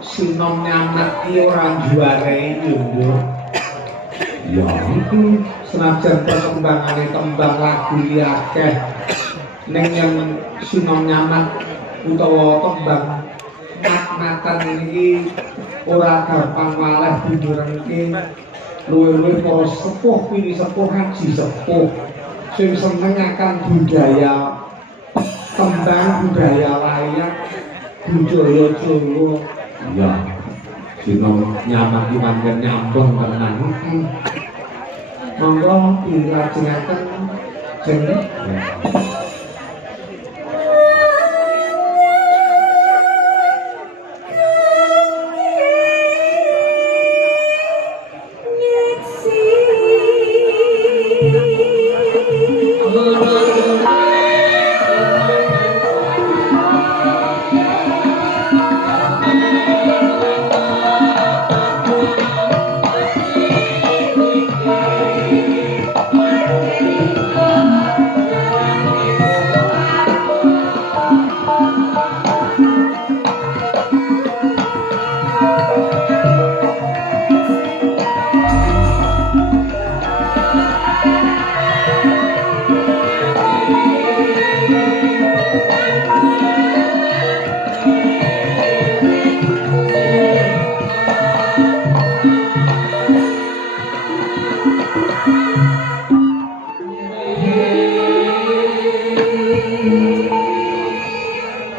Sinom nyamak iki ora juare yo. Ya iki senajan perkembangane tembang lagu iki akeh ning yang sinom nyamak utawa tembang mat-matan iki ora gampang malah diburengke luwih-luwih para sepuh pilih sepuh haji sepuh sing seneng akan budaya tembang budaya layak budaya Jawa. Ya, sinom nyamak iman nyampung tenan. Monggo dilajengaken jeneng.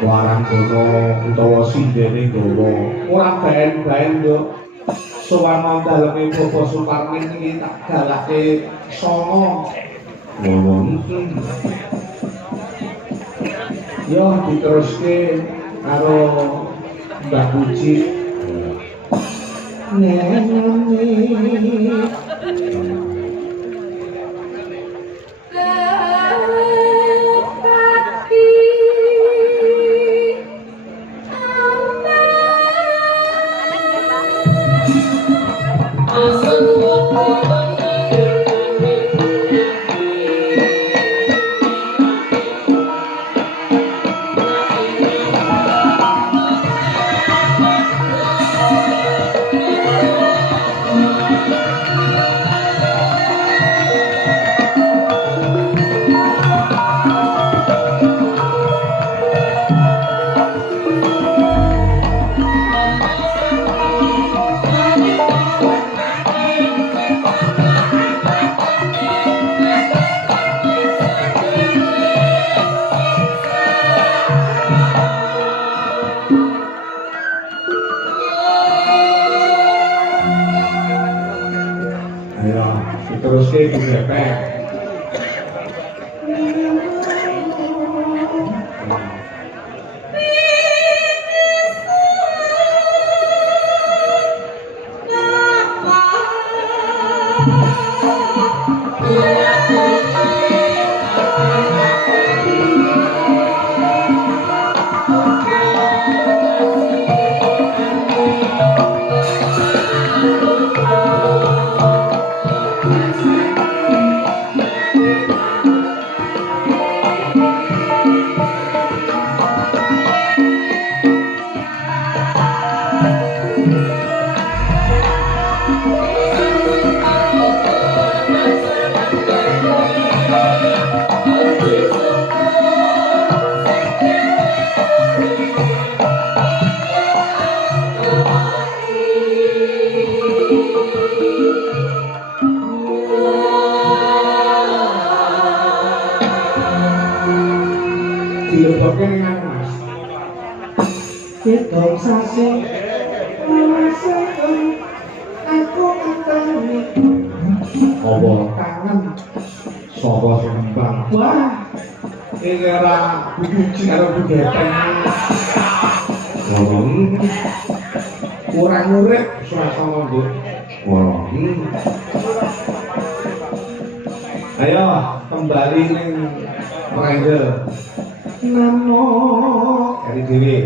Waranggana utawa sindene gawa ora baen-baen yo sowan daleme Bapak Suparmin iki tak galake songo ngomong yo diteruske karo Mbak Puji terus ke BPR. Dileboknya dengan mas kita sasi aku ketemu apa kangen sopo sembang wah ini era bujuji karo budeteng ngomong kurang urip serasa ngomong ayo kembali ning Ranger namo dari diri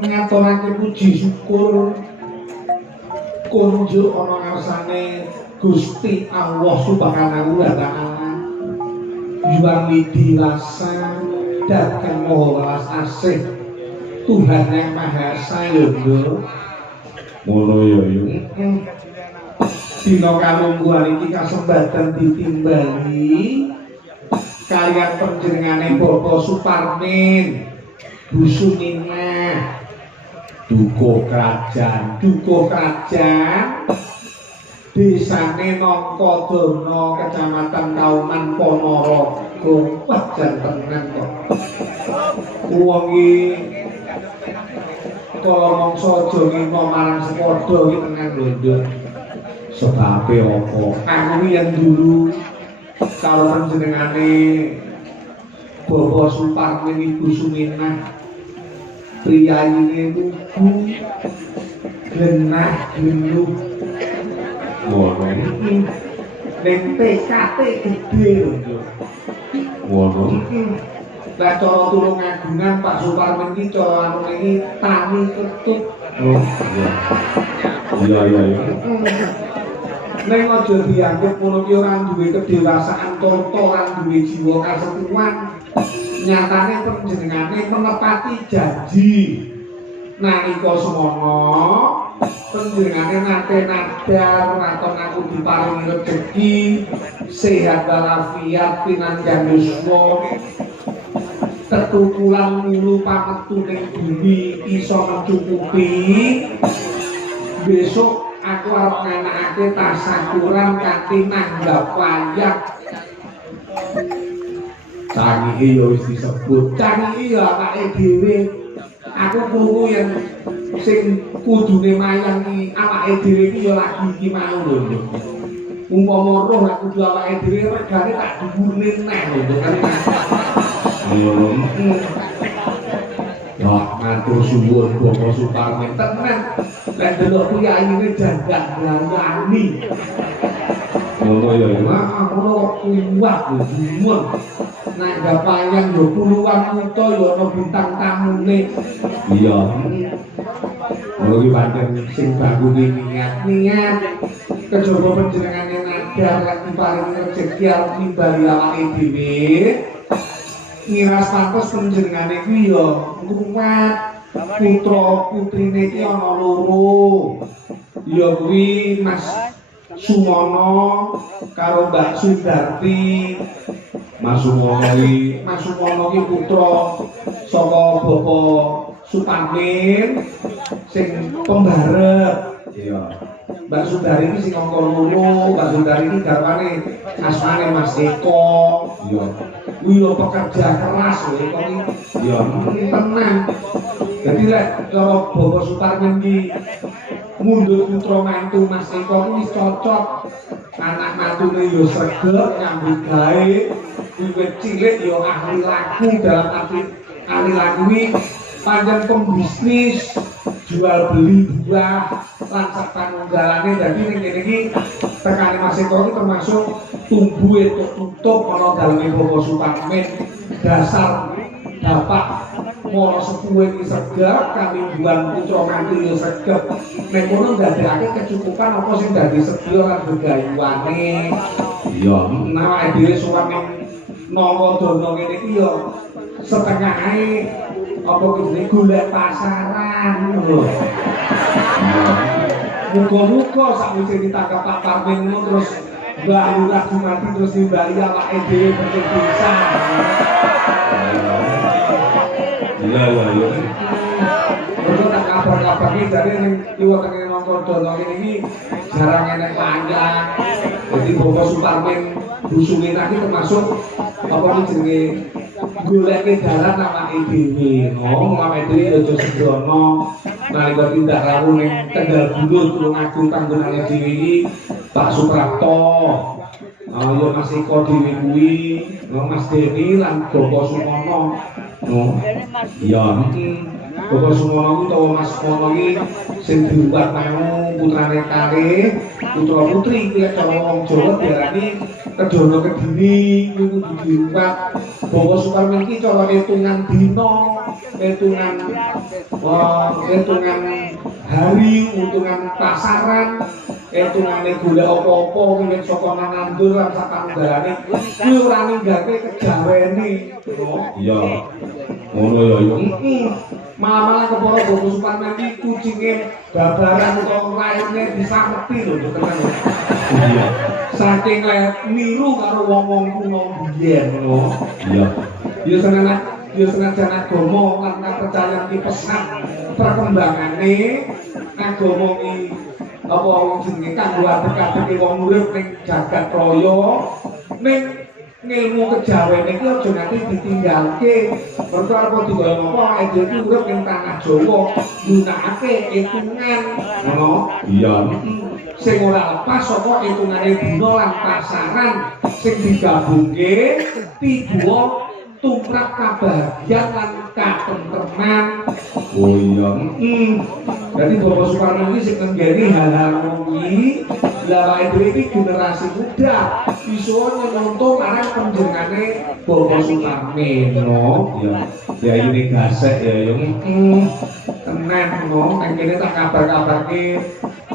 ngaturake puji syukur kunjuk ana ngarsane Gusti Allah Subhanahu wa taala. Yuang widi rasa datang moho welas asih Tuhan yang Maha Esa yo ngono ya yo. Dina kalungguhan iki kasempatan ditimbali kalian panjenengane Bapak Suparmin Busunina dukuh kerajaan desane Nongkodono Kecamatan Kauman Ponorogo wajan tenan kok wong iki kala mangsa aja ngino marang sepadha iki tenan lho Nduk sebabe apa aku yang dulu kalau panjenengane Bapak Suparmin Ibu Suminah priyaine lugu genah geluh ngono ning PKT gede lho ngono lah cara tulung agungan Pak Suparmin iki cara anu iki tani ketut oh iya ning aja dianggep ngono ki ora duwe kedewasaan toto lan duwe jiwa kasetuan nyatane panjenengane menepati janji nalika semono panjenengane nate nadar raton aku diparingi rezeki sehat walafiat pinanjang yuswa tetukulan mulu pametu ning bumi iso mencukupi besok aku arep nganakake tasakuran kanthi nanggap wayah canggih ya wis disebut canggih ya awake dhewe aku krungu yen sing kudune mayang iki awake dhewe iki ya lagi iki mau lho umpama roh aku kudu awake dhewe regane tak dhuwurne neh lho kan ya matur suwun Bapak Suparmin tenan lek delok priyaine jangan nglayani ngono ya ngono kuwat gumun nanggap wayang yo puluhan yuta yo ana bintang tamune iya ngono iki pancen sing bagune niat kejaba panjenengane nadar lan diparingi rezeki arep nimbali awake dhewe ngiras pantes panjenengane kuwi yo ngrumat putra putrine iki ana loro ya kuwi Mas Sumono karo Mbak Sundarti Mas Sumono iki putra saka Bapak Suparmin sing pembarep iya Mbak Sundari iki sing angka loro Mbak Sundari iki garwane asmane Mas Eko iya kuwi lho pekerja keras lho Eko iki iya tenan dadi lek cara Bapak Suparmin iki mundur putra mantu Mas Eko kuwi cocok anak mantune yo sregep nyambut gawe wiwit cilik yo ahli laku dalam arti ahli laku kuwi panjang pembisnis jual beli buah lan sapanunggalane dadi ning kene iki tekane Mas Eko iki termasuk tumbuh tutup ana daleme Bapak Suparmin dasar bapak moro sepuhe iki sregep kamimbuan putra mantu yo sregep nek ngono ndadekake kecukupan apa sing dadi sedya lan gegayuwane iya awake dhewe suwan ning Nongkodono ngene iki yo setengah ae apa jenenge golek pasaran lho muga-muga sakwise ditangkap Pak Parmin ngono terus Mbak Lurah Jumati terus nimbali awake dhewe bentuk desa iya betul tak kabar-kabar ini dari yang liwat yang Nongkodono ini jarang enek panjang jadi Bapak Suparmin Busungin lagi termasuk apa ini jenenge golek dalan awake dhewe awake dhewe aja sedono nalika tindak laku ning Tegal Bulur Tulungagung panggonane dhewe iki Pak Suprapto ya Mas Eko dhewe kuwi Mas Deni lan Bapak Sumono iya Bapak Sumono utawa Mas Sumono iki sing diuwat mau putrane kalih putra putri iki cara wong Jawa diarani kedono kedini kuwi kudu dirupat. Bawa Suparman iki cara hitungan dina, hitungan hari, hitungan pasaran, hitungane golek apa-apa wiwit saka nandur lan sapanunggalane kuwi ora ninggake kejawene. Iya. Ngono ya yo. Malah kepara Bawa Suparman iki kucinge babaran utawa lairne disameti lho tenan. Iya. Saking niru karo wong-wong kuno biyen ngono. Iya. Ya senajan agama lan kepercayaan iki pesan perkembangane agama iki apa wong jenenge kanggo adek-adeke wong urip ning jagat raya ning ilmu kejawene iki aja nanti ditinggalke. Mergo arep digaya apa dhewe iki urip ning tanah Jawa gunakake hitungan ngono. Iya. Sing ora lepas saka hitungane dina lan pasaran sing digabungke tiba tumrap kabahagiaan lan katentreman. Oh iya. Jadi Bapak Suparman ini sing nggeni hal-hal kuwi lha dhewe iki generasi muda iso nyontoh marang panjenengane Bapak Suparman no. Ya. Ya ini gasek ya yo. Tenan no, nang kene tak kabar-kabarke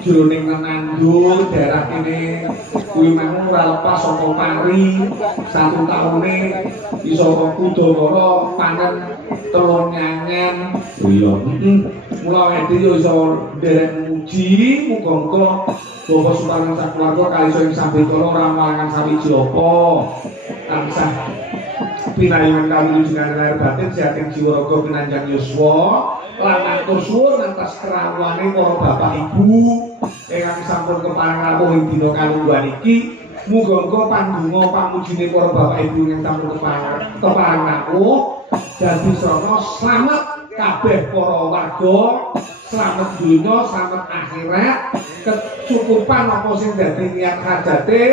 jroning Menandur daerah kene kuwi mang ora lepas saka pari 1 taune iso Kudawara panen telon nyangen. Oh iya. Mula wedi yo iso nderek muji muga-muga Bapak Suparman sakeluarga kaliso ing sambetara ora malangan sawiji apa. Tansah pinaringan kawujudan lahir batin sehating jiwa raga pinanjang yuswa lan matur suwun atas kerawuhane para bapak ibu ingkang sampun kepareng rawuh ing dina kalungguhan iki. Muga-muga pandonga pamujine para bapak ibu ingkang sampun kepareng rawuh dadi srana slamet kabeh para warga, slamet donya, slamet akhirat, kecukupan apa sing dadi niat hajate,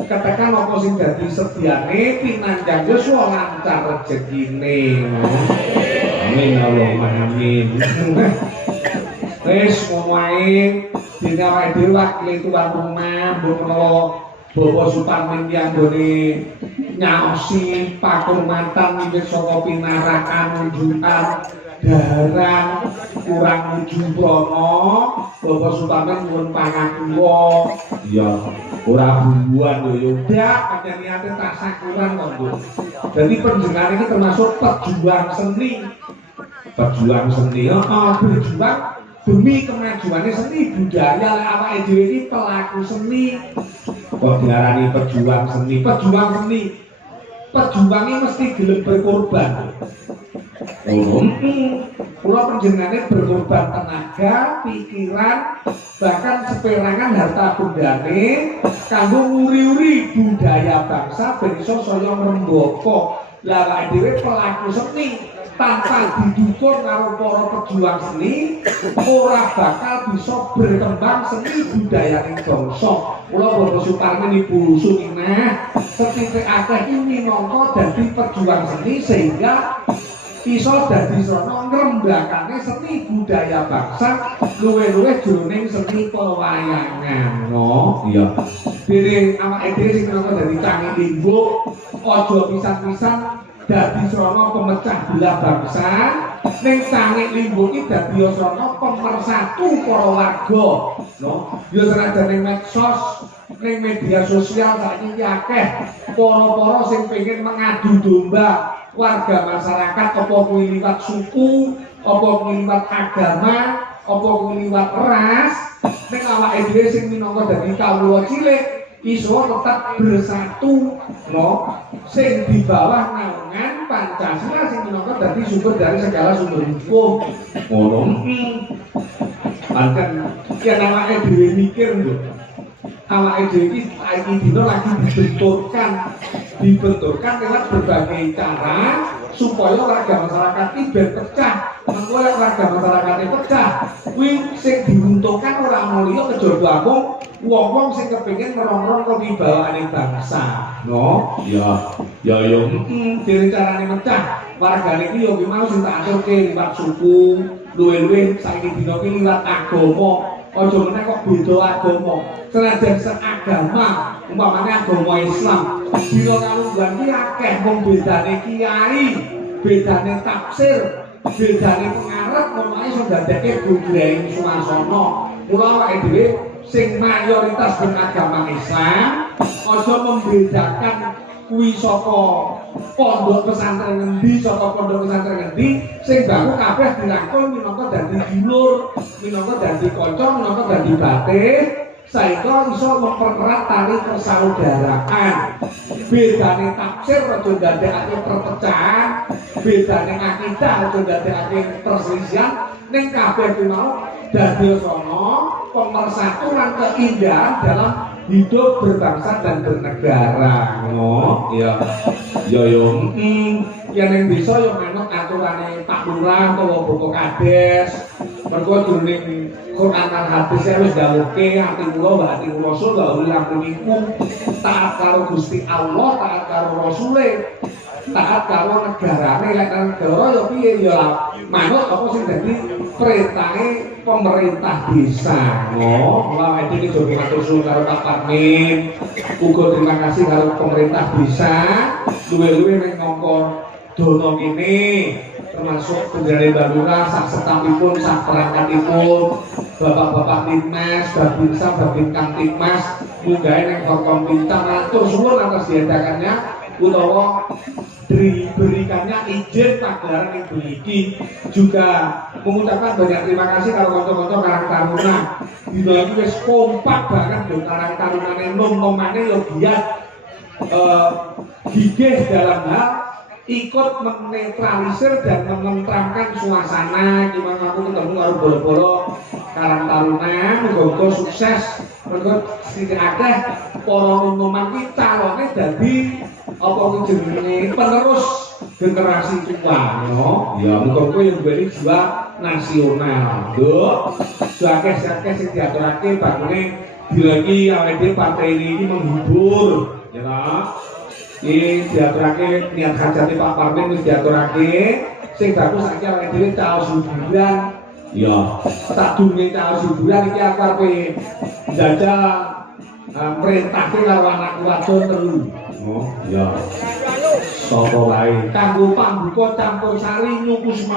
ketekan apa sing dadi sediane, pinanjang yuswa lancar rezekine. Amin Allahumma amin. Wis ngomae dene awake dhewe wakil tuan rumah mbok menawa Bapak Suparman ki anggone nyaosi pakurmatan wiwit saka pinarakan unjukan daharan kurang jumbrana Bapak Suparman nyuwun pangapunten. Iya, ora bubuhan yo ndak pancen niate tasakuran kok, Bu. Dadi panjenengan iki termasuk pejuang seni. Pejuang seni, berjuang demi kemajuan seni budaya lek awake dhewe iki pelaku seni. Kok diarani pejuang seni? Pejuang seni. Pejuangnya mesti gelem berkorban. Kula panjenengane berkorban tenaga, pikiran, bahkan seperangan harta bendane kanggo nguri-uri budaya bangsa ben iso saya ngrembaka. Lah awake dhewe pelaku seni tanpa didukung karo para pejuang seni ora bakal bisa berkembang seni budaya ing bangsa. Kula Bapak Suparman ibu Suminah setitik akeh iki minangka dadi pejuang seni sehingga iso dadi srana ngrembakane seni budaya bangsa luwih-luwih jroning seni pewayangan. No, iya. Dene awake dhewe sing minangka dadi canggih limbuk aja pisan-pisan dadi srana pemecah belah bangsa ning sangit limbuk iki dadi srana pemersatu para warga. No, yo senajan ning medsos, ning media sosial saiki akeh para-para sing pengen mengadu domba warga masyarakat apa kuwi liwat suku, apa kuwi liwat agama, apa kuwi liwat ras. Ning awake dhewe sing minangka dadi kawula cilik iso tetap bersatu, no, sing di bawah naungan Pancasila sing minangka dadi sumber dari segala sumber hukum. Ngono. Pancen yen awake dhewe mikir lho. Awake dhewe iki saiki dina lagi dibenturkan lewat berbagai cara supaya warga masyarakat ini ben pecah. Mengko lek warga masyarakat ini pecah, kuwi sing diuntungkan ora mulya kejaba wong-wong sing kepengin ngerongrong kewibawaane bangsa. No, ya yo. Dene carane mecah wargane iki yo kuwi mau sing tak aturke liwat suku, luwih-luwih saiki dina iki liwat agama. Aja meneh kok beda agama. senajan seagama umpamanya agama Islam dina kalungguhan ki akeh mung bedane kiai, bedane tafsir, bedane pengarep ngono iso ndadekke budaya swasana. Mula awake dhewe sing mayoritas beragama Islam aja membedakan kuwi saka pondok pesantren ngendi, saka pondok pesantren ngendi, sing baku kabeh dirangkul minangka dadi dulur, minangka dadi kanca, minangka dadi batin, saéngga iso mempererat tali persaudaraan. Bedane tafsir aja ndadekake perpecahan, bedane akidah aja ndadekake perselisihan, ning kabeh kuwi mau dadosana pemersatu lan keindahan dalam hidup berbangsa dan bernegara. Oh, iya. Yo yen ning desa yo manut aturane Pak Lurah utawa Bapak Kades. Mergo jroning Quran lan hadis wis dawuhke ati kula sedaya lampuniku taat karo Gusti Allah, taat karo Rasule, taat karo negarane. Lek negara yo piye yo manut apa sing dadi perintahe pemerintah desa. Oh, lha iki jogo matur suwun karo Pak Parmin. Uga terima kasih karo pemerintah desa luwe-luwe ning ngongkon dono kene termasuk penjane Bandura sak setapipun sak perangkatipun bapak-bapak Timnas, Babinsa, Babin Kamtipmas mugahe ning Forkom Pinta matur suwun atas diadakannya utawa diberikannya izin pagelaran yang beriki. Juga mengucapkan banyak terima kasih kalau konco-konco Karang Taruna dina iki wis kompak banget lho Karang Tarunane nom-nomane yo giat gigih dalam hal ikut menetralisir dan menentramkan suasana. Gimana aku ketemu karo bolo-bolo Karang Taruna muga-muga sukses. Mergo sing akeh para noman ki calone dadi apa jenenge penerus generasi tua no. Ya muga-muga yang duweni jiwa nasional. Lho, akeh-akeh sing diaturake bakune dilagi awake partai ini menghibur ya. Ini diaturake niat hajate Pak Parmin wis diaturake sing bagus saiki awake dhewe caos hiburan. Ya, tak durunge caos hiburan iki aku arep njajal perintahke karo anak wadon telu. Oh, ya. Sapa wae kanggo pambuka campur sari nyukus